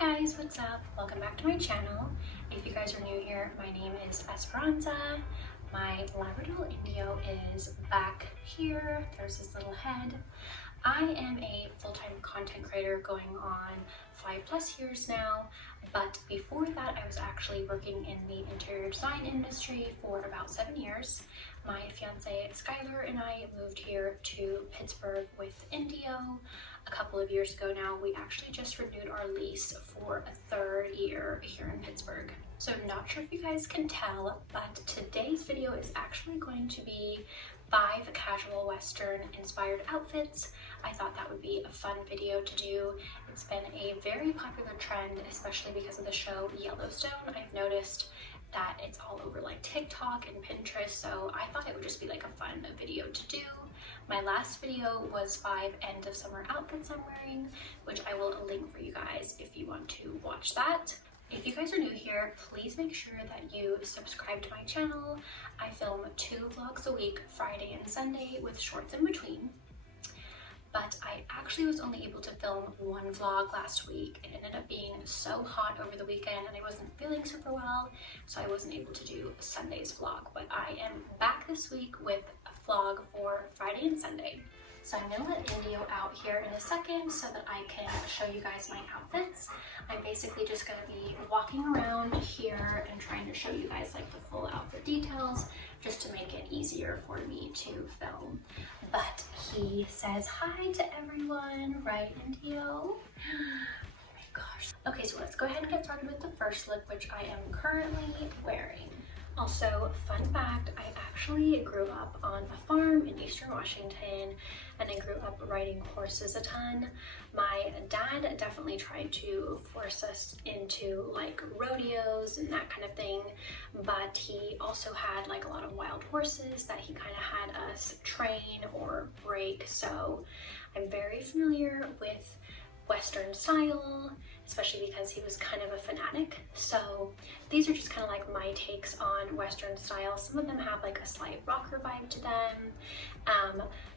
Guys, what's up? Welcome back to my channel. If you guys are new here, my name is Esperanza. My Labradoodle Indio is back here. There's his little head. I am a full-time content creator going on 5+ years now, but before that I was actually working in the interior design industry for about 7 years. My fiance Skylar and I moved here to Pittsburgh with Indio a couple of years ago now. We actually just renewed our lease for a 3rd year here in Pittsburgh. So not sure if you guys can tell, but today's video is actually going to be 5 casual Western inspired outfits. I thought that would be a fun video to do. It's been a very popular trend, especially because of the show Yellowstone. I've noticed that it's all over like TikTok and Pinterest, so I thought it would just be like a fun video to do. My last video was 5 end of summer outfits I'm wearing, which I will link for you guys if you want to watch that. If you guys are new here, please make sure that you subscribe to my channel. I film 2 vlogs a week, Friday and Sunday, with shorts in between. But I actually was only able to film 1 vlog last week. It ended up being so hot over the weekend and I wasn't feeling super well, so I wasn't able to do Sunday's vlog. But I am back this week with a vlog for Friday and Sunday. So I'm gonna let Indio out here in a second so that I can show you guys my outfits. I'm basically just gonna be walking around here and trying to show you guys like the full outfit details just to make it easier for me to film. But he says hi to everyone, right, Indio? Oh my gosh. Okay, so let's go ahead and get started with the first look, which I am currently wearing. Also, fun fact, I actually grew up on a farm in Eastern Washington and I grew up riding horses a ton. My dad definitely tried to force us into like rodeos and that kind of thing, but he also had like a lot of wild horses that he kind of had us train or break, so I'm very familiar with Western style, especially because he was kind of a fanatic. So these are just kind of like my takes on Western style. Some of them have like a slight rocker vibe to them.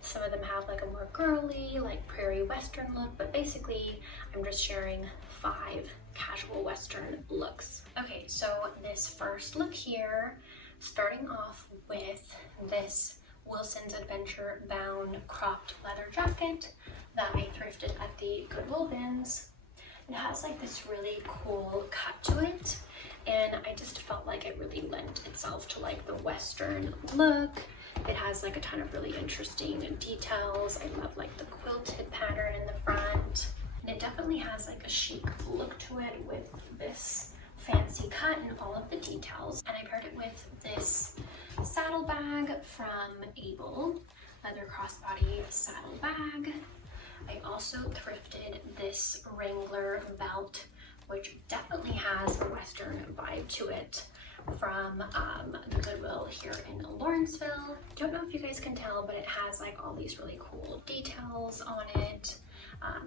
Some of them have like a more girly, like prairie Western look, but basically I'm just sharing 5 casual Western looks. Okay, so this first look here, starting off with this Wilson's Adventure bound cropped leather jacket that I thrifted at the Goodwill bins. It has like this really cool cut to it, and I just felt like it really lent itself to like the Western look. It has like a ton of really interesting details. I love like the quilted pattern in the front, and it definitely has like a chic look to it with this fancy cut and all of the details. And I paired it with this saddle bag from Able, leather crossbody saddle bag. I also thrifted this Wrangler belt, which definitely has a Western vibe to it, from the Goodwill here in Lawrenceville. Don't know if you guys can tell, but it has like all these really cool details on it.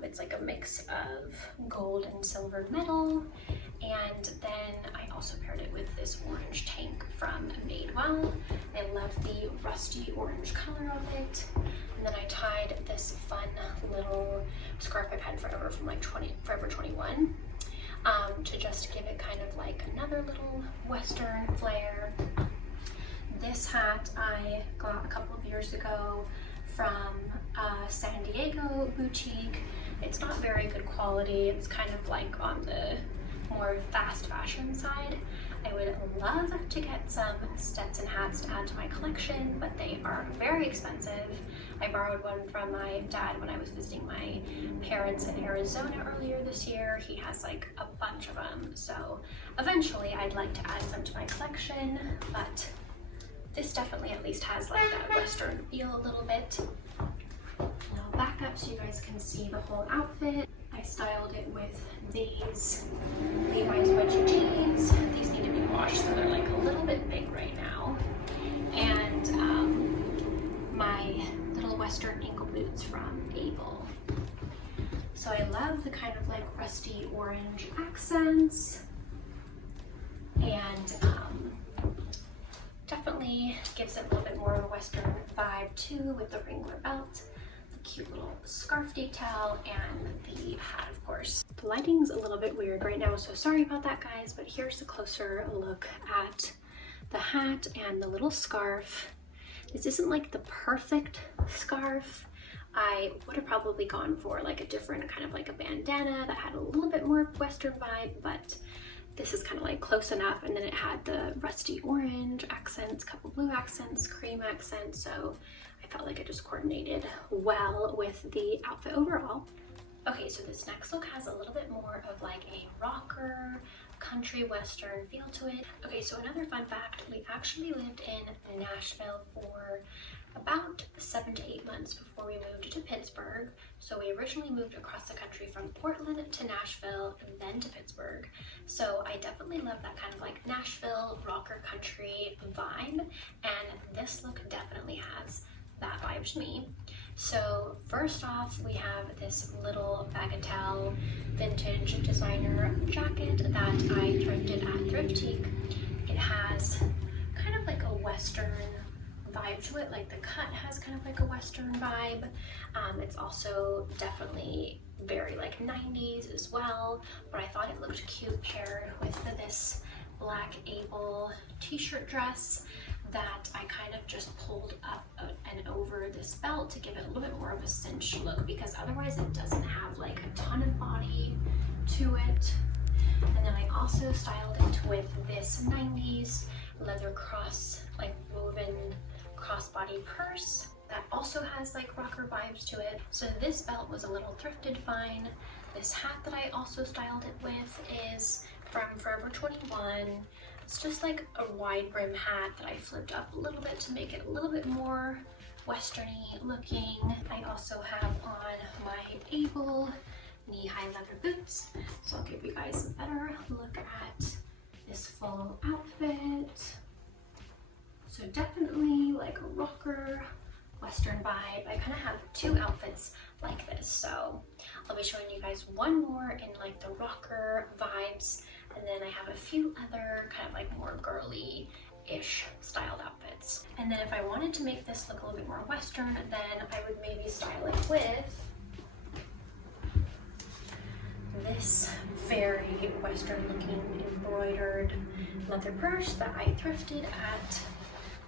It's like a mix of gold and silver metal. And then I also paired it with this orange tank from Madewell. I love the rusty orange color of it. And then I tied this fun little scarf I've had forever from like Forever 21 to just give it kind of like another little Western flair. This hat I got a couple of years ago from San Diego boutique. It's not very good quality. It's kind of like on the more fast fashion side. I would love to get some Stetson hats to add to my collection, but they are very expensive. I borrowed one from my dad when I was visiting my parents in Arizona earlier this year. He has like a bunch of them, so eventually I'd like to add some to my collection, but this definitely at least has like that Western feel a little bit. And I'll back up so you guys can see the whole outfit. I styled it with these Levi's wedgie jeans. These need to be washed, so they're like a little bit big right now. And my little Western ankle boots from Able. So I love the kind of like rusty orange accents, and definitely gives it a little bit more of a Western vibe too with the Wrangler belt. The cute little scarf detail and the hat, of course. The lighting's a little bit weird right now, so sorry about that, guys, but here's a closer look at the hat and the little scarf. This isn't like the perfect scarf. I would have probably gone for like a different kind of like a bandana that had a little bit more Western vibe, but this is kind of like close enough. And then it had the rusty orange accents, couple blue accents, cream accents, so I felt like it just coordinated well with the outfit overall. Okay, so this next look has a little bit more of like a rocker, country western feel to it. Okay, so another fun fact, we actually lived in Nashville for about 7 to 8 months before we moved to Pittsburgh. So we originally moved across the country from Portland to Nashville and then to Pittsburgh. So I definitely love that kind of like Nashville rocker country vibe, and this look definitely has that vibe to me. So first off, we have this little bagatelle vintage designer jacket that I thrifted at Thriftique. It has kind of like a Western vibe to it, like the cut has kind of like a Western vibe. It's also definitely very like 90s as well, but I thought it looked cute paired with this black Able t-shirt dress that I kind of just pulled up and over this belt to give it a little bit more of a cinch look, because otherwise it doesn't have like a ton of body to it. And then I also styled it with this 90s leather cross, like woven crossbody purse that also has like rocker vibes to it. So this belt was a little thrifted fine. This hat that I also styled it with is from Forever 21. It's just like a wide brim hat that I flipped up a little bit to make it a little bit more westerny looking. I also have on my Able knee-high leather boots, so I'll give you guys a better look at this full outfit. So definitely like a rocker Western vibe. I kind of have two outfits like this, so I'll be showing you guys one more in like the rocker vibes, and then I have a few other kind of like more girly-ish styled outfits. And then if I wanted to make this look a little bit more Western, then I would maybe style it with this very Western looking embroidered leather purse that I thrifted at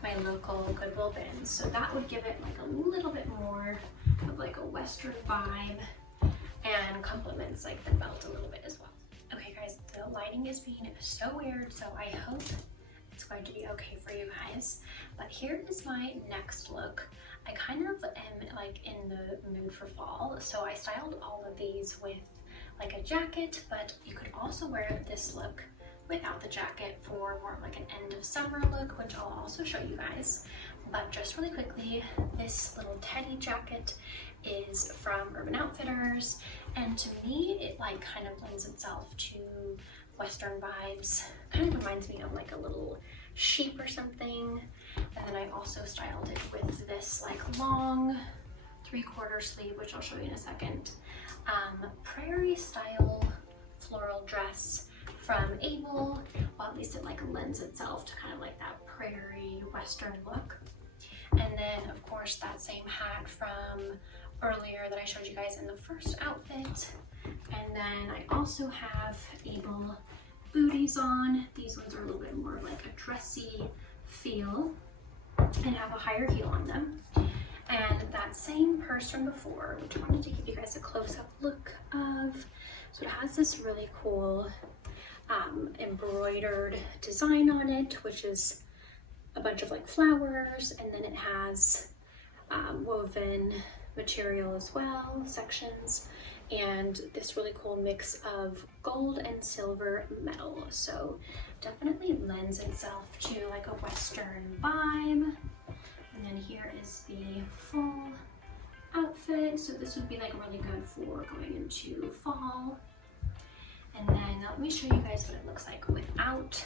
my local Goodwill bin. So that would give it like a little bit more of like a Western vibe and complements like the belt a little bit as well. Okay guys, the lighting is being so weird, so I hope it's going to be okay for you guys. But here is my next look. I kind of am like in the mood for fall, so I styled all of these with like a jacket, but you could also wear this look without the jacket for more like an end of summer look, which I'll also show you guys. But just really quickly, this little teddy jacket is from Urban Outfitters, and to me it like kind of lends itself to Western vibes. Kind of reminds me of like a little sheep or something. And then I also styled it with this like long 3/4 sleeve, which I'll show you in a second, prairie style floral dress from Able. Well, at least it like lends itself to kind of like that prairie Western look. And then of course that same hat from earlier that I showed you guys in the first outfit. And then I also have Able booties on. These ones are a little bit more of like a dressy feel and have a higher heel on them. And that same purse from before, which I wanted to give you guys a close-up look of. So it has this really cool embroidered design on it, which is a bunch of like flowers, and then it has woven material as well, sections, and this really cool mix of gold and silver metal. So definitely lends itself to like a Western vibe. And then here is the full outfit. So this would be like really good for going into fall. And then let me show you guys what it looks like without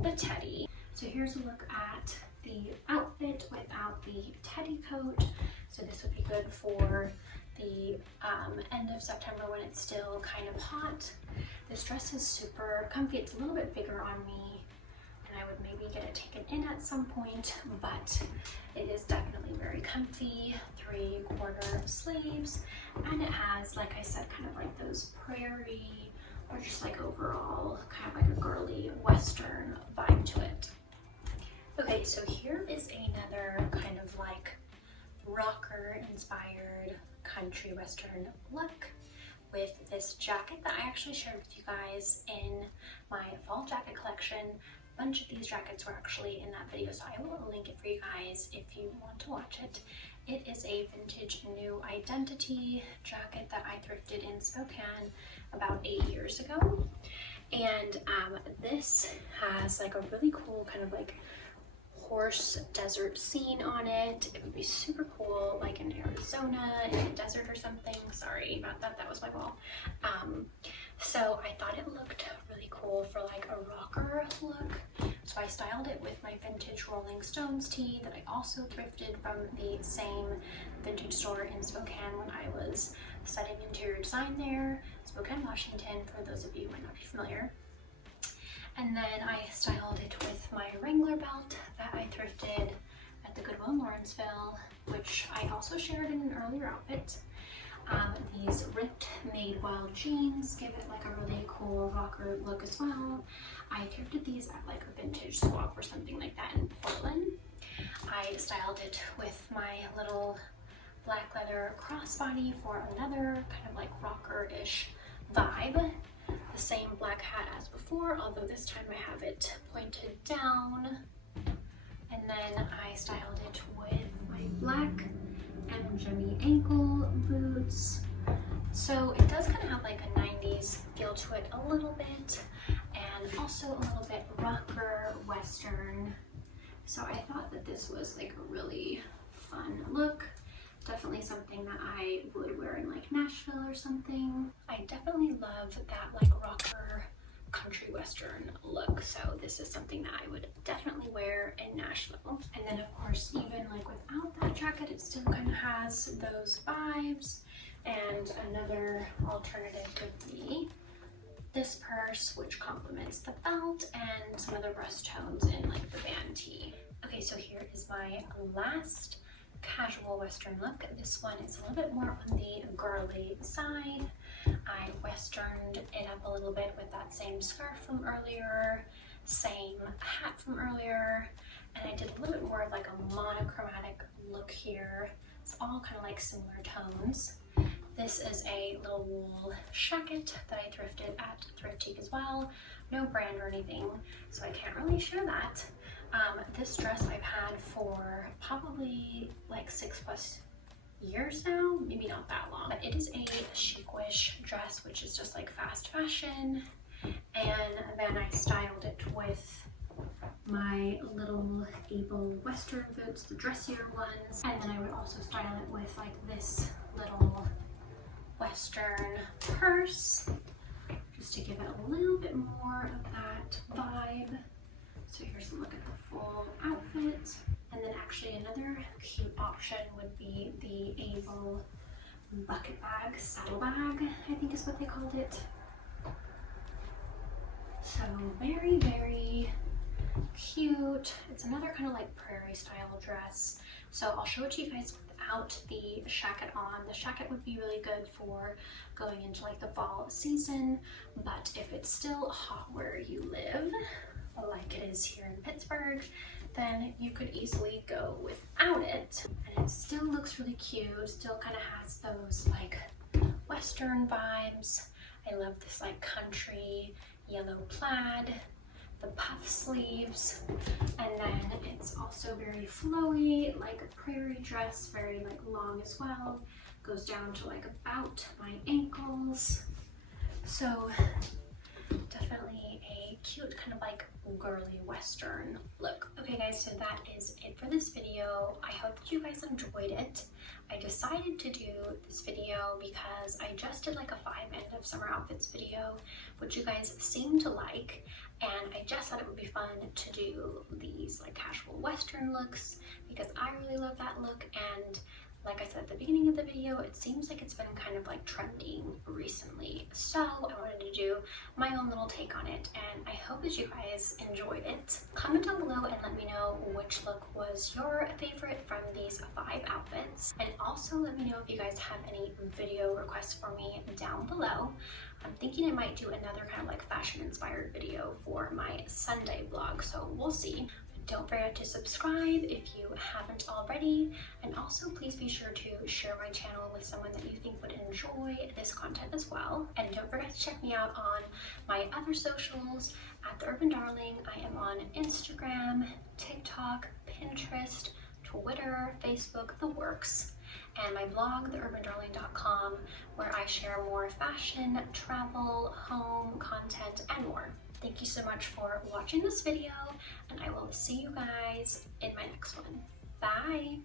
the teddy. So here's a look at the outfit without the teddy coat. So this would be good for the end of September when it's still kind of hot. This dress is super comfy. It's a little bit bigger on me, and I would maybe get it taken in at some point, but it is definitely very comfy. 3/4 shorter sleeves, and it has, like I said, kind of like those prairie or just like overall kind of like a girly Western vibe to it. Okay, so here is another kind of like rocker inspired country Western look with this jacket that I actually shared with you guys in my fall jacket collection. A bunch of these jackets were actually in that video, so I will link it for you guys if you want to watch it. It is a vintage New Identity jacket that I thrifted in Spokane about 8 years ago. And this has like a really cool kind of like horse desert scene on it. It would be super cool like in Arizona in the desert or something. Sorry about that, that was my ball. So I thought it looked really cool for like a rocker look, so I styled it with my vintage Rolling Stones tee that I also thrifted from the same vintage store in Spokane when I was studying interior design there, Spokane, Washington, for those of you who might not be familiar. And then I styled it with my Wrangler belt that I thrifted at the Goodwill in Lawrenceville, which I also shared in an earlier outfit. These ripped Madewell jeans give it like a really cool rocker look as well. I thrifted these at like a vintage swap or something like that in Portland. I styled it with my little black leather crossbody for another kind of like rocker-ish vibe. The same black hat as before, although this time I have it pointed down. And then I styled it with my black M-Jimmy ankle boots. So it does kind of have like a 90s feel to it a little bit, and also a little bit rocker Western. So I thought that this was like a really fun look. Definitely something that I would wear in like Nashville or something. I definitely love that like rocker country Western look, so this is something that I would definitely wear in Nashville. And then of course, even like without that jacket, it still kind of has those vibes. And another alternative would be this purse, which complements the belt, and some of the rust tones in like the band tee. Okay, so here is my last casual Western look. This one is a little bit more on the girly side. I Westerned it up a little bit with that same scarf from earlier, same hat from earlier, and I did a little bit more of like a monochromatic look here. It's all kind of like similar tones. This is a little wool jacket that I thrifted at Thriftique as well. No brand or anything, so I can't really share that. This dress I've had for probably like 6+ years now, maybe not that long. But it is a chic-ish dress, which is just like fast fashion. And then I styled it with my little Able Western boots, the dressier ones. And then I would also style it with like this little Western purse, just to give it a little bit more of that vibe. So here's a look at the full outfit. And then actually another cute option would be the Able bucket bag, saddle bag, I think is what they called it. So very, very cute. It's another kind of like prairie style dress. So I'll show it to you guys without the shacket on. The shacket would be really good for going into like the fall season, but if it's still hot where you live, like it is here in Pittsburgh, then you could easily go without it. And it still looks really cute, still kind of has those like Western vibes. I love this like country yellow plaid, the puff sleeves, and then it's also very flowy, like a prairie dress, very like long as well, goes down to like about my ankles. So definitely a cute kind of like girly Western look. Okay guys, so that is it for this video. I hope that you guys enjoyed it. I decided to do this video because I just did like a 5 end of summer outfits video, which you guys seem to like, and I just thought it would be fun to do these like casual Western looks because I really love that look, and Like I said at the beginning of the video, it seems like it's been kind of like trending recently. So I wanted to do my own little take on it, and I hope that you guys enjoyed it. Comment down below and let me know which look was your favorite from these 5 outfits. And also let me know if you guys have any video requests for me down below. I'm thinking I might do another kind of like fashion inspired video for my Sunday vlog, so we'll see. Don't forget to subscribe if you haven't already, and also please be sure to share my channel with someone that you think would enjoy this content as well. And don't forget to check me out on my other socials at The Urban Darling. I am on Instagram, TikTok, Pinterest, Twitter, Facebook, the works, and my blog, theurbandarling.com, where I share more fashion, travel, home content, and more. Thank you so much for watching this video, and I will see you guys in my next one. Bye!